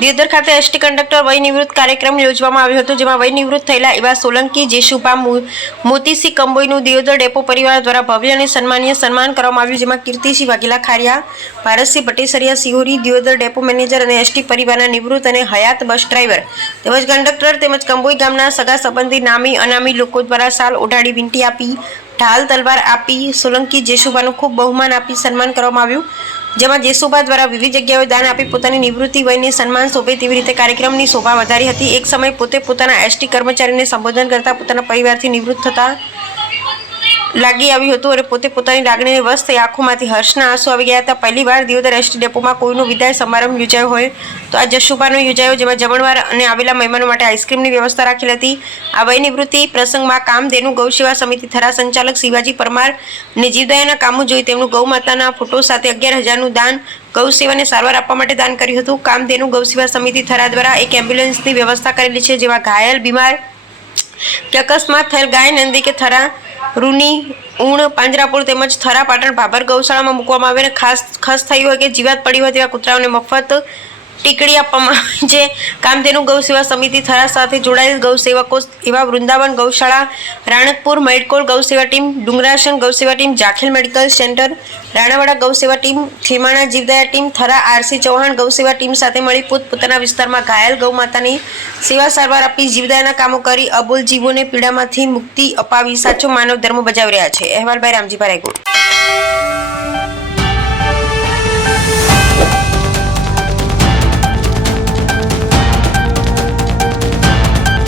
દિયોદર ખાતે ST conductor વય નિવૃત્ત કાર્યક્રમ યોજવામાં આવ્યો હતો, જેમાં વય નિવૃત્ત થયેલા એવા સોલંકી જેશુભા મોતીસિંહ કંબોઈનું દિયોદર ડેપો પરિવાર દ્વારા ભવ્ય અને સન્માનીય સન્માન કરવામાં આવ્યું, જેમાં કીર્તિસિંહ વાઘેલા ખારિયા, ભારતસિંહ ભટ્ટેસરિયા સિહોરી, દિયોદર ડેપો મેનેજર અને એસટી પરિવારના નિવૃત્ત અને હયાત બસ ડ્રાઈવર તેમજ કંડક્ટર તેમજ કંબોઈ ગામના સગા સંબંધી નામી અનામી લોકો દ્વારા શાલ ઓઢાડી વિનંતી આપી, ઢાલ તલવાર આપી સોલંકી જેશુભાનું ખૂબ બહુમાન આપી સન્માન કરવામાં આવ્યું, જેમાં જેશુભા દ્વારા વિવિધ જગ્યાએ દાન આપી પોતાની નિવૃત્તિ વયને સન્માન શોભે તેવી રીતે કાર્યક્રમની શોભા વધારી હતી। એક સમયે પોતે પોતાના એસટી કર્મચારીને સંબોધન કરતા પોતાના પરિવારથી નિવૃત્ત થતા લાગી આવ્યું હતું અને પોતે પોતાની લાગણીને વશ થઈ આંખોમાંથી હર્ષના આંસુ આવી ગયા હતા। પહેલીવાર દિયોદર એસટી ડેપોમાં કોઈનો વિદાય સમારંભ યોજાયો હોય તો આ જેશુભાનો યોજાયો, જેમાં જમણવાર અને આવેલા મહેમાનો માટે આઈસ્ક્રીમની વ્યવસ્થા રાખેલી હતી। આ વય નિવૃત્તિ પ્રસંગમાં કામધેનુ ગૌસેવા સમિતિ થરા સંચાલક શિવાજી પરમાર અને જીવદયાના કામો જોઈ તેમનું ગૌ માતાના ફોટો સાથે 11,000નું દાન ગૌ સેવાને સારવાર આપવા માટે દાન કર્યું હતું। કામધેનુ ગૌસેવા સમિતિ થરા દ્વારા એક એમ્બ્યુલન્સની વ્યવસ્થા કરેલી છે, જેમાં ઘાયલ, બીમાર કે અકસ્માત થયેલ ગાય નંદી કે થરા રૂની ઊણ પાંજરાપોળ તેમજ થરા પાટણ ભાભર ગૌશાળામાં મૂકવામાં આવે અને ખાસ થયું હોય કે જીવાત પડી હોય તેવા કૂતરાઓને મફત ટીકડી આપવામાં આવે છે। કામધેનુ ગૌસેવા સમિતિ થરા સાથે જોડાયેલ ગૌસેવકો એવા વૃંદાવન ગૌશાળા, Ranakpur મેડકોલ ગૌસેવા team, ડુંગરાસન ગૌસેવા team, જાખેલ medical centre, રાણાવાડા ગૌસેવા team, Khimana જીવદયા team, Thara RC Chauhan ગૌસેવા team સાથે મળી પોતપોતાના વિસ્તારમાં ઘાયલ ગૌ માતાની સેવા સારવાર આપી જીવદયાના કામો કરી અબોલ જીવોને પીડામાંથી મુક્તિ અપાવી સાચો માનવ ધર્મ બજાવી રહ્યા છે। અહેવાલ બાય રામજીભાઈ રાયગોડ।